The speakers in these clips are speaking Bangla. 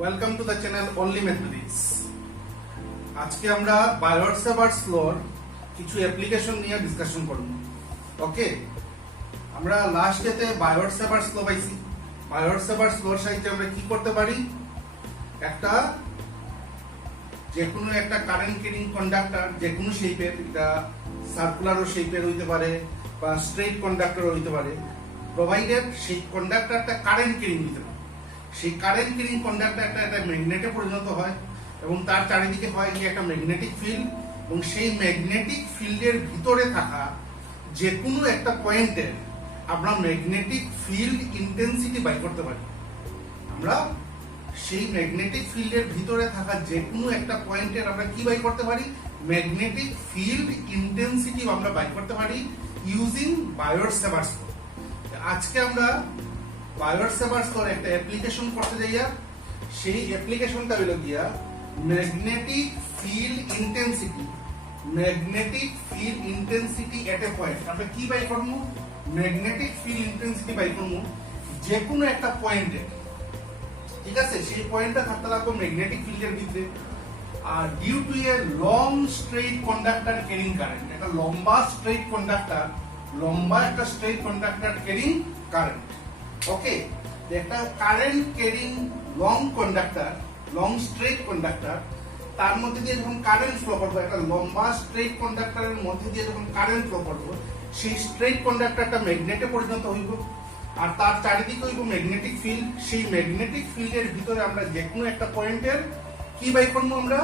Welcome to the channel only mathematics. আজকে আমরা বায়োট-সেভার্টস লর কিছু অ্যাপ্লিকেশন নিয়ে ডিসকাশন করব। ওকে, আমরা লাস্ট ডেতে বায়োট-সেভার্টস ল পাইছি। বায়োট-সেভার্টস লর সাহায্যে আমরা কি করতে পারি, একটা যে কোনো একটা কারেন্ট ক্যারিং কন্ডাক্টর যে কোনো শেপের, এটা সার্কুলারও শেপের হইতে পারে বা স্ট্রেট কন্ডাক্টরও হইতে পারে, প্রোভাইডেড সেই কন্ডাক্টরটা কারেন্ট ক্যারিং দিতে পারে। সেই কারেন্ট ক্যারিং কন্ডাক্টরটা একটা ম্যাগনেটে পরিণত হয় এবং তার চারিদিকে হয় কি একটা ম্যাগনেটিক ফিল্ড, এবং সেই ম্যাগনেটিক ফিল্ডের ভিতরে থাকা যে কোনো একটা পয়েন্টের আমরা ম্যাগনেটিক ফিল্ড ইন্টেন্সিটি বাই করতে পারি। আমরা সেই ম্যাগনেটিক ফিল্ডের ভিতরে থাকা যে কোনো একটা পয়েন্টের আমরা কি বাই করতে পারি, ম্যাগনেটিক ফিল্ড ইন্টেন্সিটি আমরা বাই করতে পারি ইউজিং বায়োট-সেভার্টস ল। আজকে আমরা বায়োট-সেভার্টস লর একটা অ্যাপ্লিকেশন করতে যাইয়া, সেই অ্যাপ্লিকেশনটা হলো গিয়া magnetic field intensity. Magnetic field intensity at a point আমরা কি বাই করব, ম্যাগনেটিক ফিল্ড ইন্টেন্সিটি বাই করব যে কোনো একটা পয়েন্টে। ঠিক আছে, সেই পয়েন্টটা থাকতে লাগবে ম্যাগনেটিক ফিল্ডের ভিতরে। আর due to a long straight conductor carrying current, একটা লম্বা স্ট্রেট কন্ডাক্টর, লম্বা একটা straight conductor carrying current. Okay, একটা current carrying long conductor, long straight conductor, তার মধ্যে দিয়ে যখন কারেন্ট ফ্লো করবো, একটা লম্বা স্ট্রেট কন্ডাক্টরের মধ্যে দিয়ে যখন কারেন্ট ফ্লো করবো, সেই স্ট্রেট কন্ডাক্টরটা ম্যাগনেটে পরিণত হইব আর তার চারিদিকে হইব ম্যাগনেটিক ফিল্ড। সেই ম্যাগনেটিক ফিল্ডের ভিতরে আমরা যে কোনো একটা পয়েন্টের কি বাই করবো, আমরা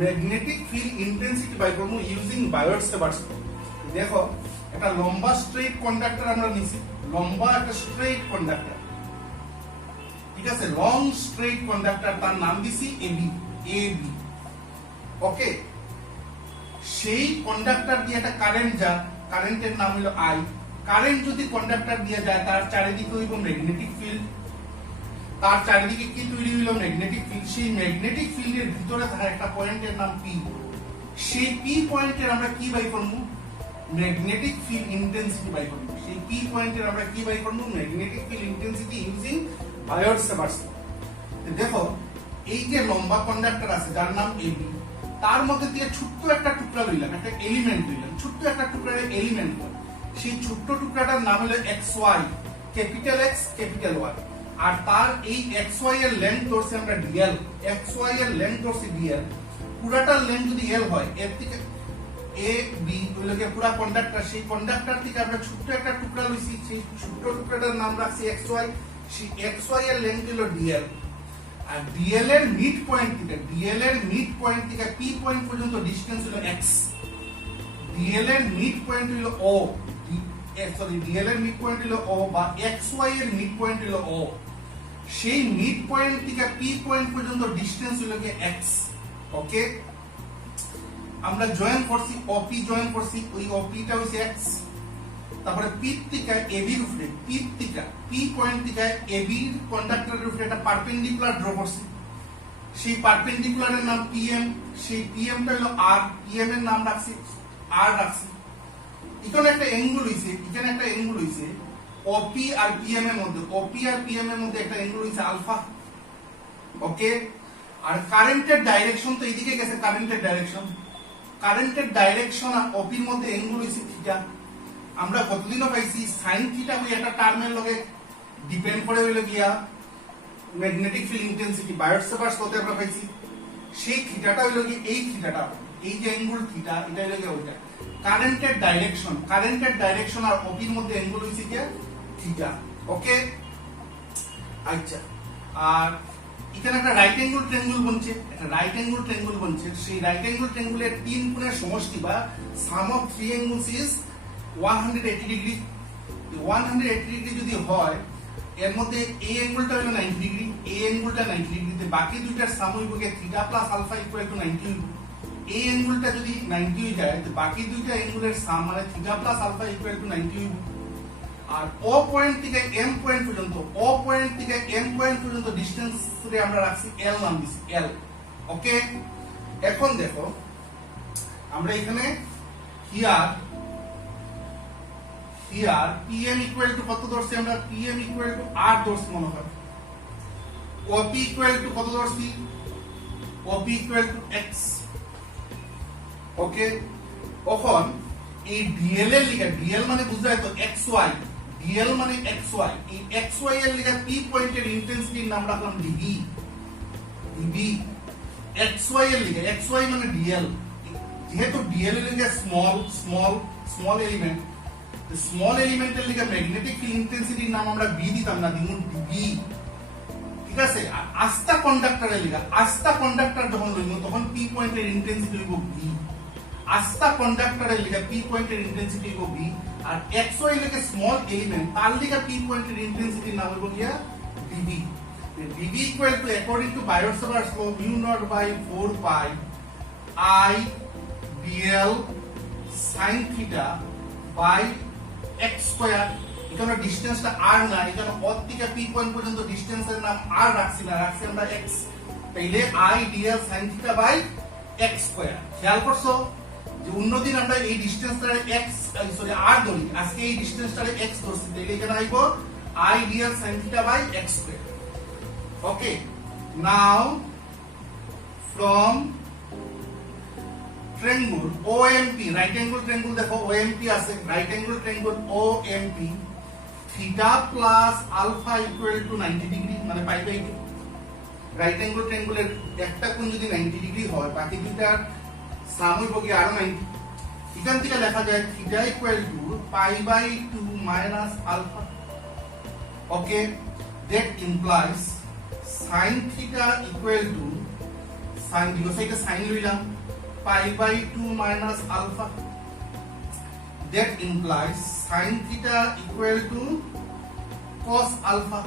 ম্যাগনেটিক ফিল্ড ইন্টেন্সিটি বাই করবো ইউজিং বায়োট-সেভার্টস ল। দেখো, একটা লম্বা স্ট্রেট কন্ডাক্টর আমরা নিছি, লম্বা একটা স্ট্রেট কন্ডাক্টর, ঠিক আছে, লং স্ট্রেট কন্ডাক্টর, তার নাম দিছি এবি। এবি ওকে, সেই কন্ডাক্টর দিয়ে একটা কারেন্ট যা, কারেন্টের নাম হলো আই। কারেন্ট যদি কন্ডাক্টর দিয়ে যায়, তার চারিদিকে হইব ম্যাগনেটিক ফিল্ড, তার চারিদিকে কি তৈরি হইল, ম্যাগনেটিক ফিল্ড। সেই ম্যাগনেটিক ফিল্ডের ভিতরে থাকা একটা পয়েন্টের নাম পি। সেই পি পয়েন্টের আমরা কি বাই করব, ম্যাগনেটিক ফিল্ড ইন্টেন্সিটি বাই করব। সেই পি পয়েন্টের আমরা কি বাই করব, ম্যাগনেটিক ফিল্ড ইন্টেন্সিটি ইউজিং বায়োট-সেভার্টস ল। দেখো, এই যে লম্বা কন্ডাক্টর আছে যার নাম এবি, তার মধ্যে দিয়ে ছোট্ট একটা টুকরা লইলাম, একটা এলিমেন্ট লইলাম, ছোট্ট একটা টুকরার এলিমেন্ট। সেই ছোট্ট টুকরাটার নাম হলো X Y, capital X capital Y. আর তার এই এক্স ওয়াই এর লেন্থ ধরছি আমরা ডিএল। এক্স ওয়াই এর লেন্থ ধরছি ডিএল। পুরাটার লেন্থ যদি এল হয়, এর থেকে এ বি হইলো কি পুরা কন্ডাক্টর, সেই কন্ডাক্টর থেকে আমরা ছোট্ট একটা টুকরা লইছি, সেই ছোট্ট টুকরাটার নাম রাখছি এক্স ওয়াই। সেই এক্স ওয়াই এর লেন্থ হলো ডিএল। আর ডিএল এর মিড পয়েন্ট থেকে, ডিএল এর মিড পয়েন্ট থেকে পি পয়েন্ট পর্যন্ত ডিসটেন্স হলো এক্স। ডিএল এর মিড পয়েন্ট হলো ও, সরি, ডিএল এর মিড পয়েন্ট হলো ও, বা এক্স ওয়াই এর মিড পয়েন্ট হলো ও। সেই মিড পয়েন্ট থেকে পি পয়েন্ট পর্যন্ত ডিসটেন্স হলো কি এক্স। ওকে, আমরা জয়েন করছি, ওপি জয়েন করছি, ওই ওপিটা হইছে এক্স। তারপরে পি থেকে এবি এর উপরে, পি থেকে পি পয়েন্ট থেকে এবি কন্ডাক্টরের উপরে একটা পারপেন্ডিকুলার ড্র করছি। সেই পারপেন্ডিকুলারের নাম পিএম। সেই পিএমটা হলো আর, পিএম এর নাম রাখছি আর রাখছি। এখানে একটা অ্যাঙ্গেল হইছে, এখানে একটা অ্যাঙ্গেল হইছে ওপি আর পিএম এর মধ্যে, ওপি আর পিএম এর মধ্যে একটা অ্যাঙ্গেল হইছে আলফা। ওকে, আর কারেন্টের ডাইরেকশন তো এইদিকে গেছে, কারেন্টের ডাইরেকশন, কারেন্টের ডাইরেকশন আর ওপির মধ্যে অ্যাঙ্গেল হইছে থিটা। আমরা কতদিনও পাইছি সাইন থিটা ওই একটা টার্মের লগে ডিপেন্ড করে হইলো গিয়া ম্যাগনেটিক ফিল্ড ইন্টেন্সিটি। বায়োট-সেভার্টস লতে আমরা পাইছি সেই থিটাটা হইলো কি এই থিটাটা, এই যে অ্যাঙ্গেল থিটা, এটা হইলো কি ওইটা কারেন্টের ডাইরেকশন। কারেন্টের ডাইরেকশন আর ওপির মধ্যে অ্যাঙ্গেল হইছে কি থিটা। ওকে, আচ্ছা, আর এখানে একটা রাইট অ্যাঙ্গেল ট্রায়াঙ্গেল বনছে, একটা রাইট অ্যাঙ্গেল ট্রায়াঙ্গেল বনছে। সেই রাইট অ্যাঙ্গেল ট্রায়াঙ্গেলের তিন কোণের সমষ্টি বা sum of three angles is 180 degree. 180 degree যদি হয়, এর মধ্যে এই অ্যাঙ্গেলটা হলো 90 ডিগ্রি, এই অ্যাঙ্গেলটা 90 ডিগ্রিতে, বাকি দুইটার সাম হইব কি theta plus alpha equal to 90 হইব। এই অ্যাঙ্গেলটা যদি 90 হয়ে যায়, তো বাকি দুইটা অ্যাঙ্গেলের সাম মানে theta plus alpha equal to 90 হইব। আর ও পয়েন্ট থেকে এম পয়েন্ট পর্যন্ত, ও পয়েন্ট থেকে এম পয়েন্ট পর্যন্ত ডিসটেন্স আমরা রাখছি এল, নাম দিছি এল। ওকে, এখন দেখো, আমরা এখানে here here PM equal to কত ধরছি আমরা, পিএম ইকুয়াল টু আর ধরছি মনে হয়। OP ইকুয়াল টু কত ধরছি OP ইকুয়াল টু x ওকে এখন এই DL এর লিগা DL মানে বুঝায় তো xy DL মানে xy এই xy এর লিগা p পয়েন্টের ইন্টেন্সিটির নাম রাখলাম dB dB xy এর লিগা xy মানে DL যেহেতু DL এর লিগা স্মল এলিমেন্ট তো স্মল এলিমেন্টের লিগা ম্যাগনেটিক ফিল্ড ইন্টেন্সিটির নাম আমরা b দিতাম না দিমু dB ঠিক আছে আর আস্থা কন্ডাক্টরের লিগা আস্থা কন্ডাক্টর যখন লইমু তখন p পয়েন্টের ইন্টেন্সিটি হইব b আস্থা কন্ডাক্টরের লিগা p পয়েন্টের ইন্টেন্সিটি হইব b আর xy লিগা স্মল এলিমেন্ট তার লিগা p পয়েন্টের ইন্টেন্সিটির নাম হইব গিয়া dB dB equal to according to Biot-Savart law mu naught by 4 pi I dl sin theta by x square এখানে ডিসটেন্সটা r না এখানে অ থেকে p পয়েন্ট পর্যন্ত ডিসটেন্সের নাম r রাখছি না রাখছি আমরা x তাইলে I dl sin theta by x square খেয়াল করছো যে অন্যদিন আমরা এই ডিসটেন্সটারে x সরি r ধরি আজকে এই ডিসটেন্সটারে x ধরছি তাইলে এখানে আইবো I dl sin theta by x square okay now from triangle OMP right angle triangle দেখো OMP আছে right angle triangle OMP theta plus alpha equal to 90 degree মানে পাই বাই 2 right angle triangle এর একটা কোণ যদি 90 ডিগ্রি হয় বাকি দুটার সাম হইব কি আরো 90 এখান থেকে লেখা যায় theta equal to pi by 2 minus alpha okay that implies sin theta equal to sin because এটা sin লইলাম pi by 2 minus alpha that implies sin theta equal to cos alpha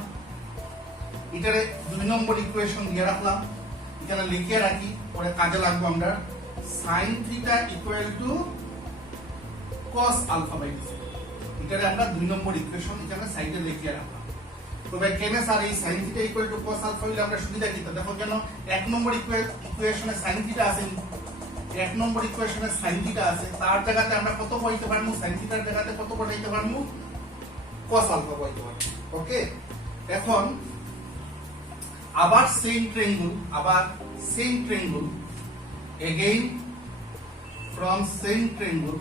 এটারে দুই নম্বর ইকুয়েশন দিয়ে রাখলাম এখানে লিখে রাখি পরে কাজে লাগবে আমরা sin theta equal to cos alpha by 2 এটারে আমরা দুই নম্বর ইকুয়েশন এখানে সাইডে লিখে রাখলাম তো ভাই কেন স্যার এই sin theta equal to cos alpha হইলে আমরা সুবিধা কি দেখো কেন এক নম্বর ইকুয়েশনে sin theta আছে এক নম্বর ইকুয়েশনে sin theta আছে তার জায়গাতে আমরা কত বসাইতে পারমু sin theta এর জায়গাতে কত বসাইতে পারমু cos alpha বসাইতে পারমু ওকে এখন আবার same triangle again from same triangle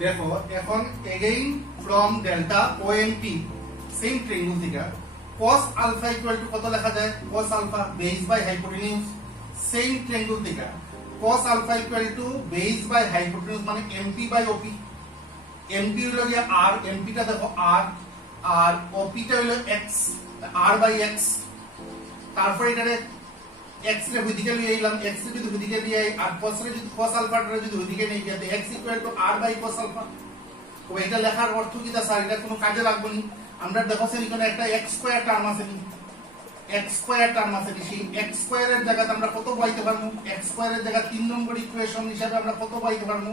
দেখো এখন again from delta OMP same triangle থেকে cos alpha equal to কত লেখা যায় cos alpha base by hypotenuse same triangle থেকে cos alpha equal to base by hypotenuse মানে MP by OP MP হলো গিয়ে R MP টা দেখো R আর OP টা হলো X R by X তারপর এটারে x রে ওইদিকে নিয়ে এলাম x রে যদি ওইদিকে নিয়ে আর cos রে যদি cos alpha রে যদি ওইদিকে নিয়ে যাতে x equal to r by cos alpha তো এটা লেখার অর্থ কি তা স্যার এটা কোনো কাজে লাগবে না আমরা দেখো স্যার এখানে একটা x স্কয়ার টার্ম আছে x স্কয়ার টার্ম আছে সেই x স্কয়ারের জায়গাতে আমরা কত বসাইতে পারবো x স্কয়ারের জায়গা 3 নম্বর ইকুয়েশন হিসাবে আমরা কত বসাইতে পারবো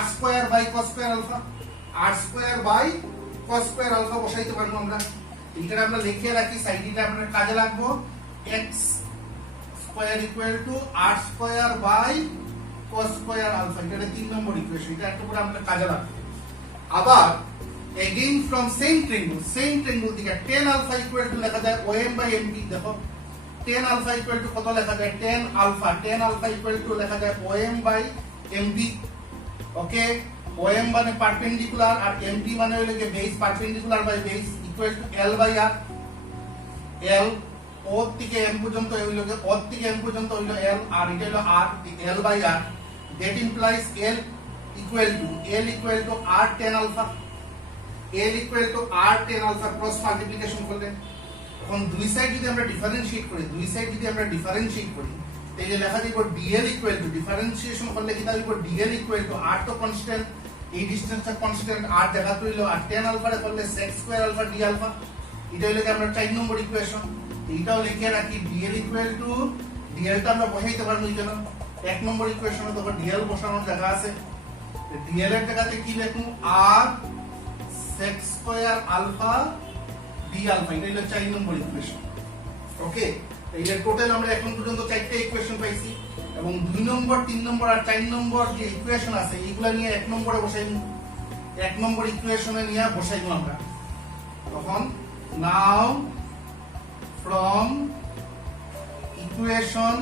r square by cos square alpha r square by cos square alpha বসাইতে পারবো আমরা এটা আমরা লিখে রাখি সাইডটা আমরা কাজে লাগবে x square equal to r square by cos square alpha এটা 3 নম্বর ইকুয়েশন এটা একটু পরে আমরা কাজে রাখব আবার again from same triangle দিকে tan alpha equal to লেখা যায় OM by MP দেখো tan alpha equal to কত লেখা যায় tan alpha equal to লেখা যায় OM by MP okay OM মানে পারপেন্ডিকুলার আর MP মানে হলো যে base perpendicular by base equal to L by R L O থেকে M পর্যন্ত হইলো যে O থেকে M পর্যন্ত হইলো L আর এটা হলো R L by R that implies L equal to R tan alpha L equal to R tan alpha cross multiplication করলে এখন দুই সাইড যদি আমরা ডিফারেনশিয়েট করি তাহলে লেখা যাবে DL equal to ডিফারেনশিয়েশন করলে কি দাঁড়াবে DL equal to R তো কনস্ট্যান্ট এই ডিসটেন্সটা কনস্ট্যান্ট R জায়গা তো হইলো আর tan alpha রে করলে sec square alpha d alpha এটা হলো আমরা 4 নম্বর ইকুয়েশন এইটাও লিখে রাখি DL equal to DL টা আমরা বসাইতে পারবো কেন এক নম্বর ইকুয়েশনে তো DL বসানোর জায়গা আছে DL এর জায়গাতে কি লিখবো R sec square alpha d alpha এটা হলো 4 নম্বর ইকুয়েশন ওকে এইটার টোটাল আমরা এখন পর্যন্ত 4টা ইকুয়েশন পাইছি এবং 2 নম্বর 3 নম্বর আর 4 নম্বর যে ইকুয়েশন আছে এইগুলা নিয়ে এক নম্বরে বসাইবো এক নম্বর ইকুয়েশনে নিয়ে বসাইবো আমরা তখন নাও from equation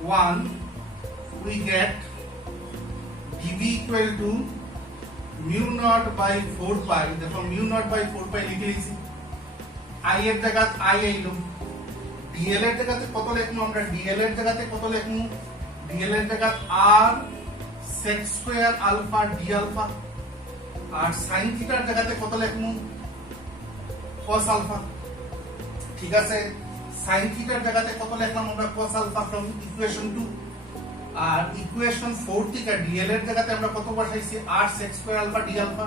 1 we get dv equal to mu naught by 4 pi দেখো mu naught by 4 pi লিখে দিয়েছি i এর জায়গায় i আইলো dl এর জায়গাতে কত লিখমু আমরা dl এর জায়গাতে কত লিখমু dl এর জায়গায় r sec square alpha d alpha আর sin theta এর জায়গাতে কত লিখমু cos alpha ঠিক আছে sin theta এর জায়গাতে কত লিখলাম আমরা cos alpha from equation 2 আর ইকুয়েশন 4 থেকে dl এর জায়গাতে আমরা কত বসাইছি r sec square alpha d alpha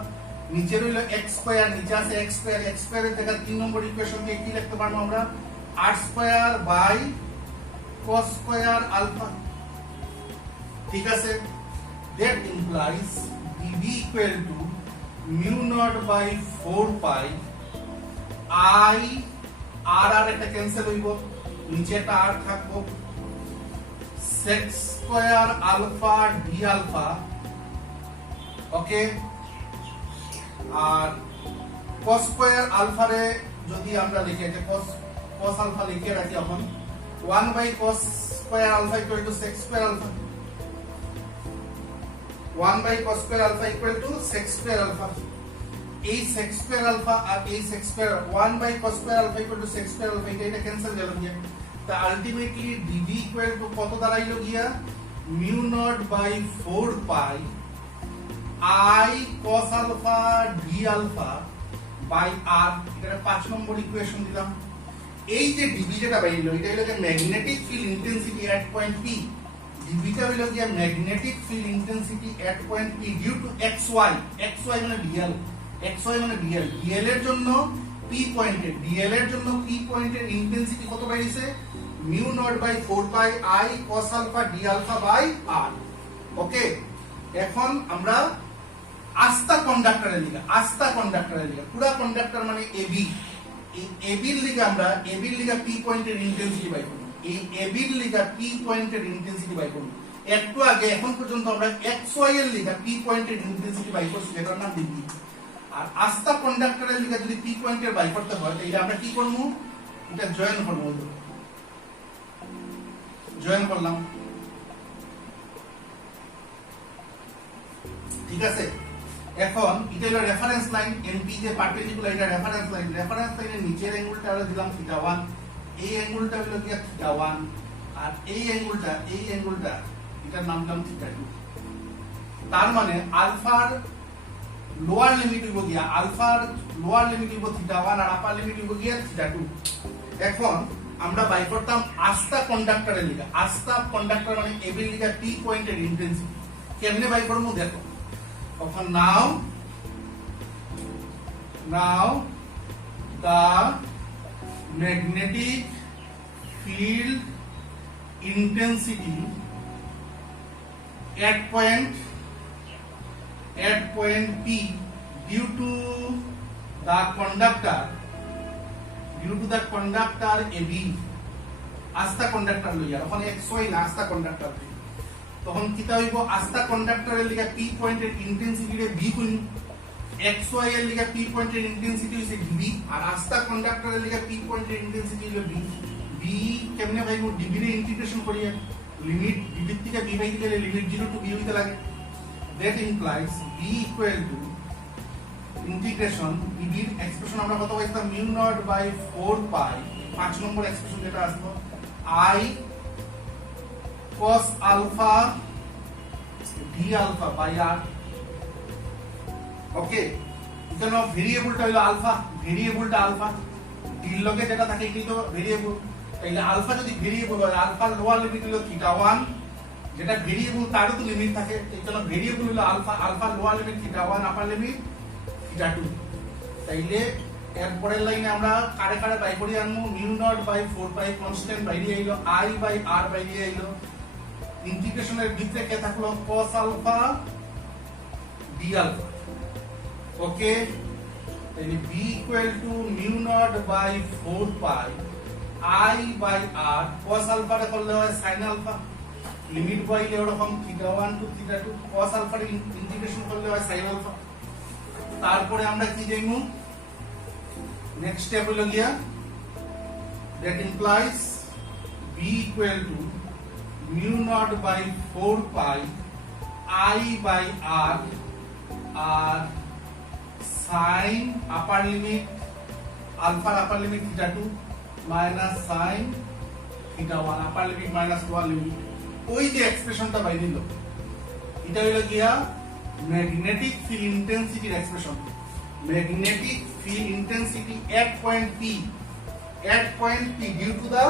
নিচে রইলো x স্কয়ার নিচে আছে x স্কয়ার এর জায়গায় 3 নম্বর ইকুয়েশন কে কি লিখতে পারবো আমরা r square by cos square alpha ঠিক আছে that implies dv equal to mu naught by 4 pi i r একটা ক্যান্সেল হইব নিচে একটা r থাকবো sec square alpha d alpha ওকে আর cos square alpha রে যদি আমরা লিখি যে cos alpha লিখে রাখি এখন 1 by cos square alpha equal to sec square alpha 1 by cos square alpha equal to sec square alpha এই sec square alpha আর এই sec square 1 by cos square alpha equal to sec square alpha এটা ক্যান্সেল গেল গিয়া তা আলটিমেটলি dv equal to কত দাঁড়াইলো গিয়া mu naught by 4 pi i cos alpha d alpha by r এটা 5 নম্বর ইকুয়েশন দিলাম এই যে dv যেটা বাইলো এটা হলো magnetic field intensity at point p dv টা হলো গিয়া magnetic field intensity at point p due to xy মানে dl xy মানে dl dl এর জন্য p পয়েন্টে dl এর জন্য p পয়েন্টের ইন্টেন্সিটি কত বাইছে mu naught by 4 pi i cos alpha d alpha by r ওকে এখন আমরা আস্থা কন্ডাক্টরের লিগা পুরা কন্ডাক্টর মানে ab এই ab এর লিগা আমরা ab এর লিগা p পয়েন্টের ইন্টেন্সিটি বাই করব এই ab এর লিগা p পয়েন্টের ইন্টেন্সিটি বাই করব একটু আগে এখন পর্যন্ত আমরা xy এর লিগা p পয়েন্টের ইন্টেন্সিটি বাই করছি যেটার নাম dv আর আস্থা কন্ডাক্টরের লিগা যদি p পয়েন্টের বাই করতে হয় তাহলে আমরা কি করব এটা জয়েন করব জয়েন করলাম ঠিক আছে এখন এটা হলো রেফারেন্স লাইন এনপি যে পার্পেন্ডিকুলার এটা রেফারেন্স লাইনের নিচের অ্যাঙ্গেলটা আমরা দিলাম θ1 এই অ্যাঙ্গেলটা হলো কি θ1 আর এই অ্যাঙ্গেলটা এটার নাম দিলাম θ2 তার মানে আলফার লোয়ার লিমিট হইব গিয়া θ1 আর আপার লিমিট হইব গিয়া θ2 এখন আমরা বাই করতাম আস্থা কন্ডাক্টরের লিগা আস্থা কন্ডাক্টর মানে এবি লিগা p পয়েন্টের ইন্টেন্সিটি কেমনে বাই করব দেখো এখন নাও the magnetic field intensity at point p due to the conductor AB আস্থা কন্ডাক্টর লইয়া এখন xy না আস্থা কন্ডাক্টর তখন কিটা হইব আস্থা কন্ডাক্টরের লিগা p পয়েন্টের ইন্টেন্সিটি রে b গুণ xy এর লিগা p পয়েন্টের ইন্টেন্সিটি হইছে dv আর আস্থা কন্ডাক্টরের লিগা p পয়েন্টের ইন্টেন্সিটি হলো b কেমনে ভাইবো dv রে ইন্টিগ্রেশন করিয়া লিমিট dv থেকে b বাই দিলে লিমিট 0 টু b হইতে লাগে that implies b equal to integration dv এর এক্সপ্রেশন আমরা কত পাইতাম mu naught by 4 pi 5 number expression যেটা আসলো i cos alpha d alpha by r ওকে এখানে ভেরিয়েবলটা হলো আলফা d এর লগে যেটা থাকে এটাই তো ভেরিয়েবল তাইলে আলফা যদি ভেরিয়েবল হয় আলফার লোয়ার লিমিট হলো θ1 যেটা ভেরিয়েবল তারও তো লিমিট থাকে এইজন্য ভেরিয়েবল হলো আলফার লোয়ার লিমিট θ1 আপার লিমিট θ2 তাইলে এরপরের লাইনে আমরা কারে বাই করি আনমু mu naught by 4 pi constant বাইরে আইলো i by r বাইরে আইলো ইন্টিগ্রেশনের ভিতরে কে থাকলো cos alpha d alpha ওকে তাহলে b equal to mu naught by 4 pi i by r cos alpha রে করলে হয় sin alpha লিমিট বাইলে এরকম θ1 to θ2 cos alpha রে ইন্টিগ্রেশন করলে হয় sin alpha তারপরে আমরা কি জানবো নেক্সট স্টেপ হলো গিয়া that implies b equal to mu naught by 4 pi I by r sin upper limit alpha upper limit theta 2 minus sin theta 1 upper limit minus lower limit ওই যে এক্সপ্রেশনটা বাইরে দিল এটা হলো গিয়া ম্যাগনেটিক ফিল্ড ইন্টেন্সিটির expression magnetic field intensity at point p due to the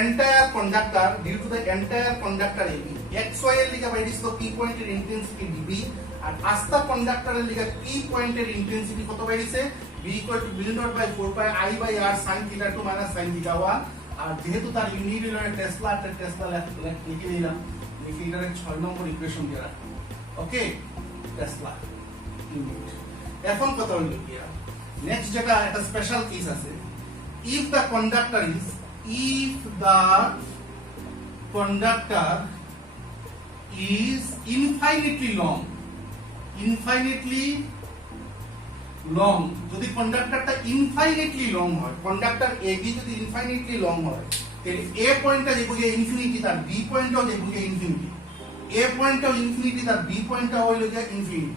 entire conductor AB xy এর লিগা বাইরে ছিল p পয়েন্টের ইন্টেন্সিটি dB আর আস্থা কন্ডাক্টরের লিগা p পয়েন্টের ইন্টেন্সিটি কত বাইরেছে b equal to mu naught by 4 pi I by r sin theta 2 minus sin theta 1 আর যেহেতু তার ইউনিট হলো টেসলা লিখে দিলাম লিখে এটার 6 নম্বর ইকুয়েশন দিয়ে রাখলাম ওকে টেসলা ইউনিট এখন কত হলো কি নেক্সট যেটা একটা স্পেশাল কেস আছে if the conductor is infinitely long যদি কন্ডাক্টরটা ইনফাইনাইটলি লং হয় কন্ডাক্টর AB যদি ইনফাইনাইটলি লং হয় তাহলে A পয়েন্টটা যাবে গিয়ে ইনফিনিটি তার B পয়েন্টটাও যাবে গিয়ে ইনফিনিটি A পয়েন্টটাও ইনফিনিটি তার B পয়েন্টটাও হইলো গিয়ে ইনফিনিটি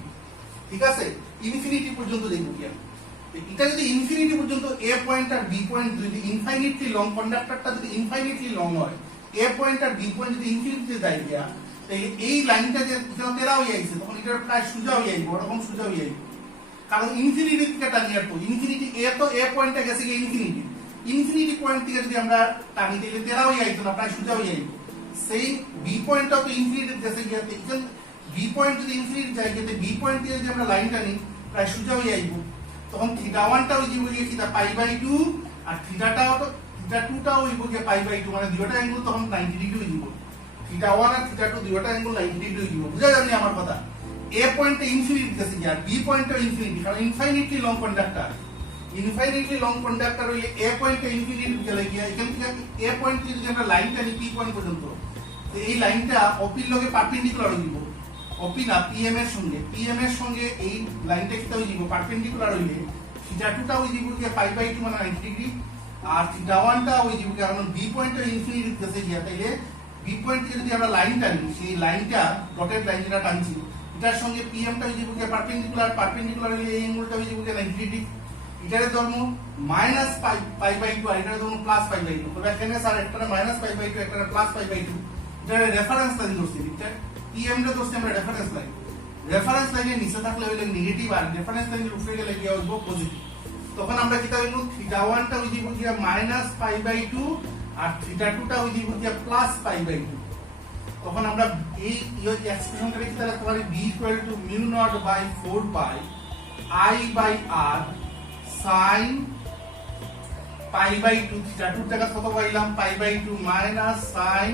ঠিক আছে ইনফিনিটি পর্যন্ত যাবে গিয়ে এটা যদি ইনফিনিটি পর্যন্ত A পয়েন্ট আর B পয়েন্ট যদি ইনফাইনাইটলি লং কন্ডাক্টরটা যদি ইনফাইনাইটলি লং হয় A পয়েন্ট আর B পয়েন্ট যদি ইনফিনিটিতে যায় গিয়া তাহলে এই লাইনটা যে তেরা হয়ে যাইছে তখন এটা প্রায় সোজা হয়ে যাইবে ওরকম সোজা হয়ে যাইবে কারণ ইনফিনিটি থেকে টানি আর তো ইনফিনিটি এ তো এ পয়েন্টে গেছে গিয়ে ইনফিনিটি পয়েন্ট থেকে যদি আমরা টানি তাহলে তেরা হয়ে যাইতো না প্রায় সোজা হয়ে যাইতো সেই বি পয়েন্টটাও তো ইনফিনিটি গেছে গিয়ে এখান বি পয়েন্ট যদি ইনফিনিটি যায় গিয়ে বি পয়েন্ট থেকে যদি আমরা লাইন টানি প্রায় সোজা হয়ে যাইবো তখন থিটা 1টাও হইব গিয়ে থিটা পাই বাই 2 আর থিটাটাও তো থিটা 2টাও হইব গিয়ে পাই বাই 2 মানে দুটোটা অ্যাঙ্গেল তখন 90 ডিগ্রি হইব থিটা 1 আর থিটা 2 দুটোটা অ্যাঙ্গেল 90 ডিগ্রি হইব বুঝা যাচ্ছে আমার কথা A পয়েন্টে ইনফিনিটি গেছে আর B পয়েন্টে ইনফিনিটি কারণ ইনফাইনাইটলি লং কন্ডাক্টর হইলে A পয়েন্টে ইনফিনিটি গেলে গিয়া এখান থেকে A পয়েন্ট থেকে যদি আমরা লাইনটা নিই P পয়েন্ট পর্যন্ত তো এই লাইনটা OP এর লগে পারপেন্ডিকুলার হইব OP না PM এর সঙ্গে এই লাইনটা কি হইব পারপেন্ডিকুলার হইলে থিটা 2টা হইব গিয়া পাই বাই 2 মানে 90 ডিগ্রি আর থিটা 1টা হইব কারণ B পয়েন্টে ইনফিনিটি গেছে গিয়া তাইলে B পয়েন্ট থেকে যদি আমরা লাইন টানি সেই লাইনটা ডটেড লাইন যেটা টানছি এটার সঙ্গে PM টা হইব গিয়া পারপেন্ডিকুলার হইলে এই অ্যাঙ্গেলটা হইব গিয়া 90 ডিগ্রি এটারে ধর্ম মাইনাস পাই বাই 2 আর এটারে ধর্ম প্লাস পাই বাই 2 তবে এখানে স্যার একটা মাইনাস পাই বাই 2 একটা প্লাস পাই বাই 2 এটারে রেফারেন্স লাইন ধরছি এটা PM টা ধরছি আমরা রেফারেন্স লাইনের নিচে থাকলে হইলে নেগেটিভ আর রেফারেন্স লাইনের উপরে গেলে কি হইব পজিটিভ তখন আমরা কি হইব থিটা 1 টা হইব গিয়া মাইনাস পাই বাই 2 আর থিটা 2 টা হইব গিয়া প্লাস পাই বাই 2 তখন আমরা এই এক্সপ্রেশনটা লিখতে লিখতে পারি b equal to mu naught by 4 pi I by r sin pi by 2 theta 2 জায়গা কত পাইলাম pi by 2 minus sin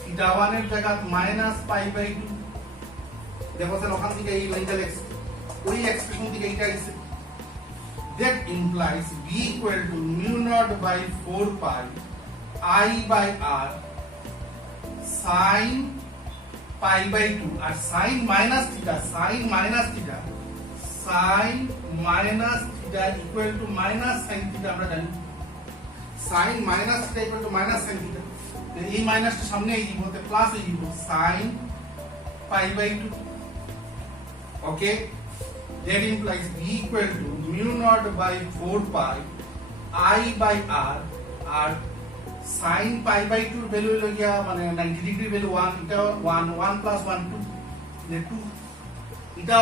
theta 1 এর জায়গা minus pi by 2 দেখো স্যার ওখান থেকে এই লাইনটা লিখছি ওই এক্সপ্রেশন থেকে এইটা আসছে that implies b equal to mu naught by 4 pi I by r sin pi by 2 R sin minus theta equal to minus sin theta আমরা জানি sin minus theta equal to minus sin theta এই মাইনাসটা সামনে এই দিব তে প্লাস হয়ে যাব sin pi by 2 okay that implies b equal to mu naught by 4 pi I by r R sin pi by 2 এর ভ্যালু হলো গিয়া মানে 90 ডিগ্রি ভ্যালু 1 এটা 1 plus 1 2 যে 2 এটা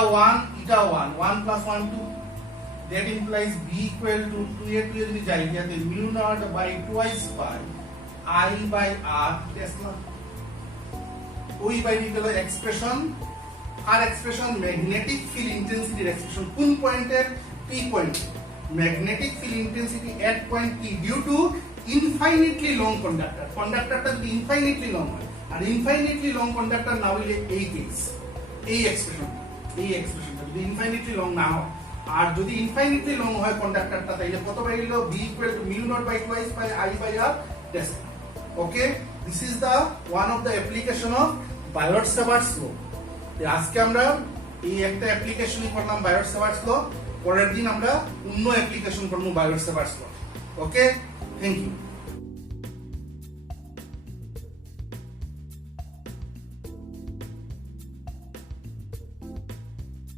1 plus 1 2 that implies b equal to 2 এ যদি যাই যাতে mu naught by twice pi I by r tesla ওই বাইরে গেল এক্সপ্রেশন আর এক্সপ্রেশন ম্যাগনেটিক ফিল্ড ইন্টেন্সিটির এক্সপ্রেশন কোন পয়েন্টের P point magnetic field intensity at point P due to infinitely long কন্ডাক্টরটা যদি ইনফাইনাইটলি লং হয় আর ইনফাইনাইটলি লং কন্ডাক্টর না হইলে এই কেস এই এক্সপ্রেশনটা যদি ইনফাইনাইটলি লং না হয় আর যদি ইনফাইনাইটলি লং হয় কন্ডাক্টরটা তাইলে কত বাইরেলো b equal to mu naught by twice by I by r Tesla okay this is the one of the application of Biot-Savart's law আজকে আমরা এই একটা অ্যাপ্লিকেশনই করলাম Biot-Savart's law পরের দিন আমরা অন্য অ্যাপ্লিকেশন করব Biot-Savart's law okay thank you.